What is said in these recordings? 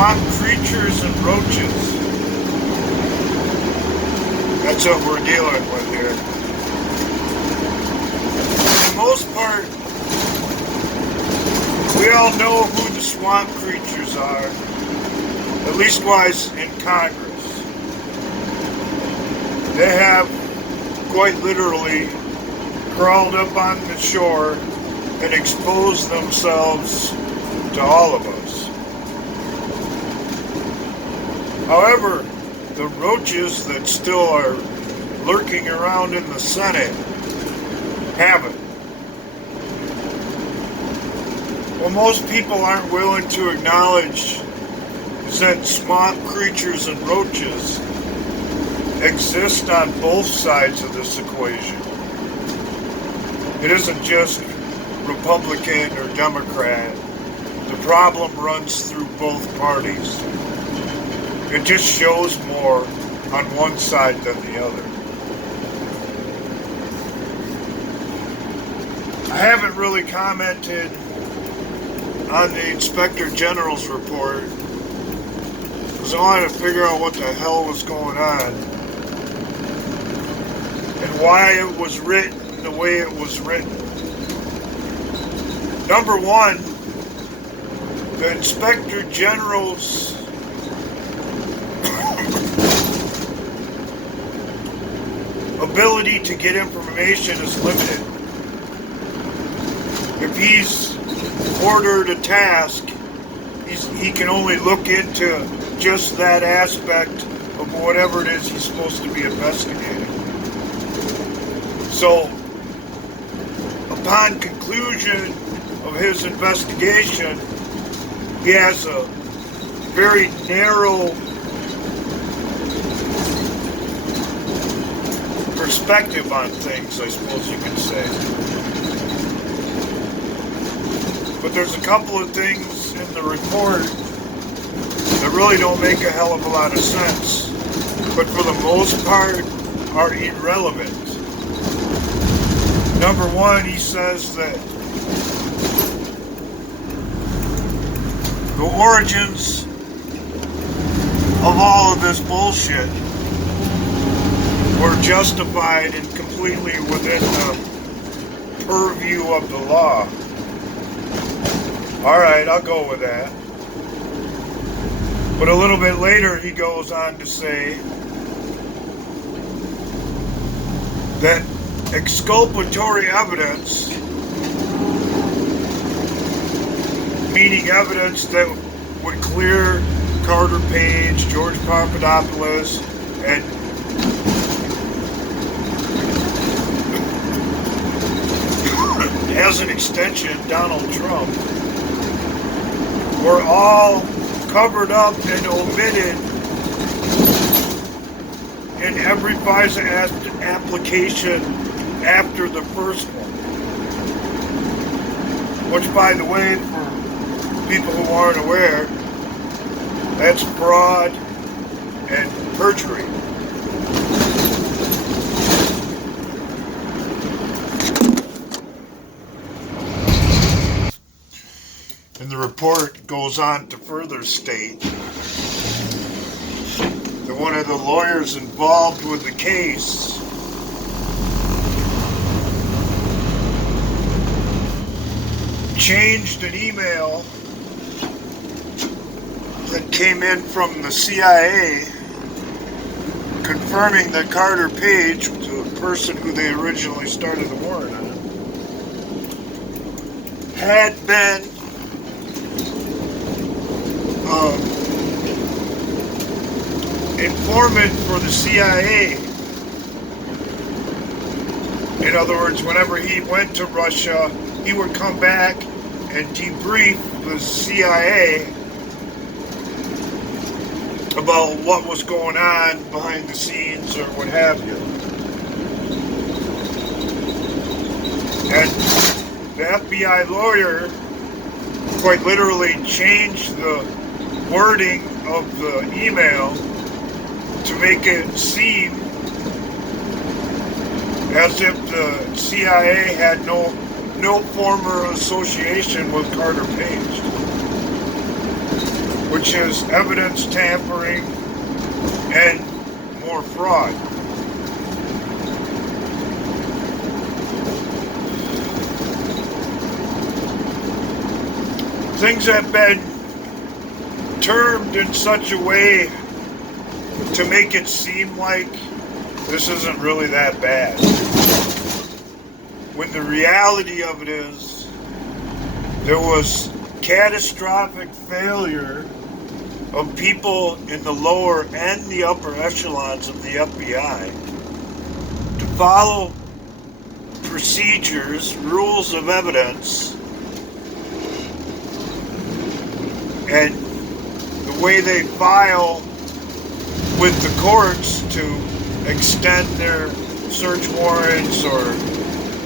swamp creatures and roaches. That's what we're dealing with here. For the most part, we all know who the swamp creatures are, at least wise in Congress. They have quite literally crawled up on the shore and exposed themselves to all of us. However, the roaches that still are lurking around in the Senate haven't. What most people aren't willing to acknowledge is that swamp creatures and roaches exist on both sides of this equation. It isn't just Republican or Democrat. The problem runs through both parties. It just shows more on one side than the other. I haven't really commented on the Inspector General's report because I wanted to figure out what the hell was going on and why it was written the way it was written. Number one, the Inspector General's ability to get information is limited. If he's ordered a task, he can only look into just that aspect of whatever it is he's supposed to be investigating. So, upon conclusion of his investigation, he has a very narrow perspective on things, I suppose you could say. But there's a couple of things in the report that really don't make a hell of a lot of sense, but for the most part are irrelevant. Number one, he says that the origins of all of this bullshit were justified and completely within the purview of the law. Alright, I'll go with that. But a little bit later he goes on to say that exculpatory evidence, meaning evidence that would clear Carter Page, George Papadopoulos, and as an extension, Donald Trump, were all covered up and omitted in every FISA application after the first one. Which, by the way, for people who aren't aware, that's fraud and perjury. And the report goes on to further state that one of the lawyers involved with the case changed an email that came in from the CIA confirming that Carter Page, the person who they originally started the warrant on, had been informant for the CIA. In other words, whenever he went to Russia, he would come back and debrief the CIA about what was going on behind the scenes or what have you. And the FBI lawyer quite literally changed the wording of the email to make it seem as if the CIA had no former association with Carter Page. which is evidence tampering and more fraud. Things have been termed in such a way to make it seem like this isn't really that bad, when the reality of it is there was catastrophic failure of people in the lower and the upper echelons of the FBI to follow procedures, rules of evidence, and the way they file with the courts to extend their search warrants or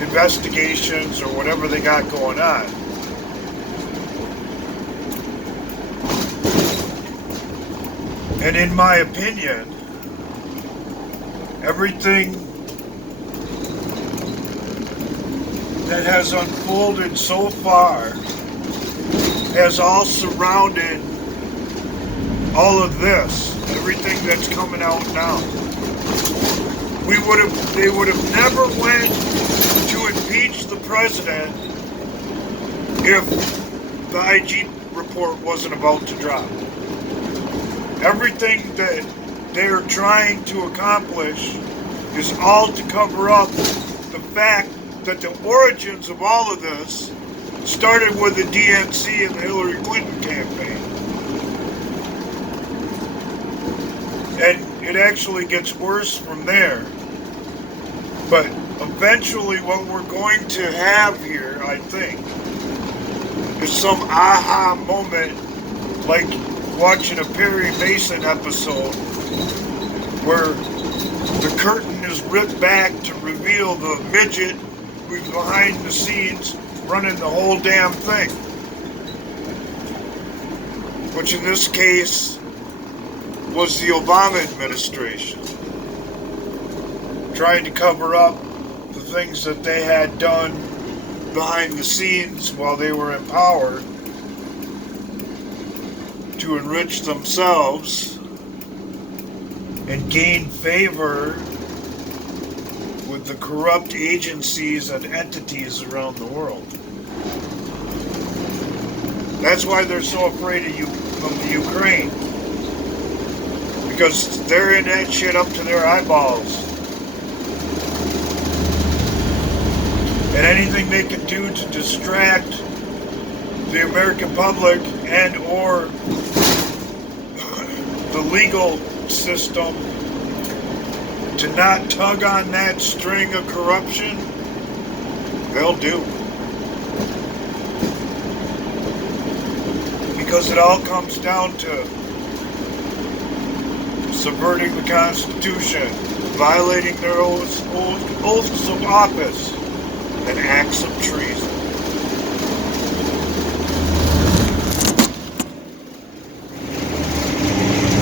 investigations or whatever they got going on. And in my opinion, everything that has unfolded so far has all surrounded all of this, everything that's coming out now. They would have never went to impeach the president if the IG report wasn't about to drop. Everything that they're trying to accomplish is all to cover up the fact that the origins of all of this started with the DNC and the Hillary Clinton campaign. And it actually gets worse from there. But eventually what we're going to have here, I think, is some aha moment, like watching a Perry Mason episode where the curtain is ripped back to reveal the midget who's behind the scenes running the whole damn thing. Which in this case was the Obama administration, trying to cover up the things that they had done behind the scenes while they were in power to enrich themselves and gain favor with the corrupt agencies and entities around the world. That's why they're so afraid of the Ukraine. Because they're in that shit up to their eyeballs. And anything they can do to distract the American public and or the legal system to not tug on that string of corruption, they'll do. Because it all comes down to subverting the Constitution, violating their oaths of office, and acts of treason.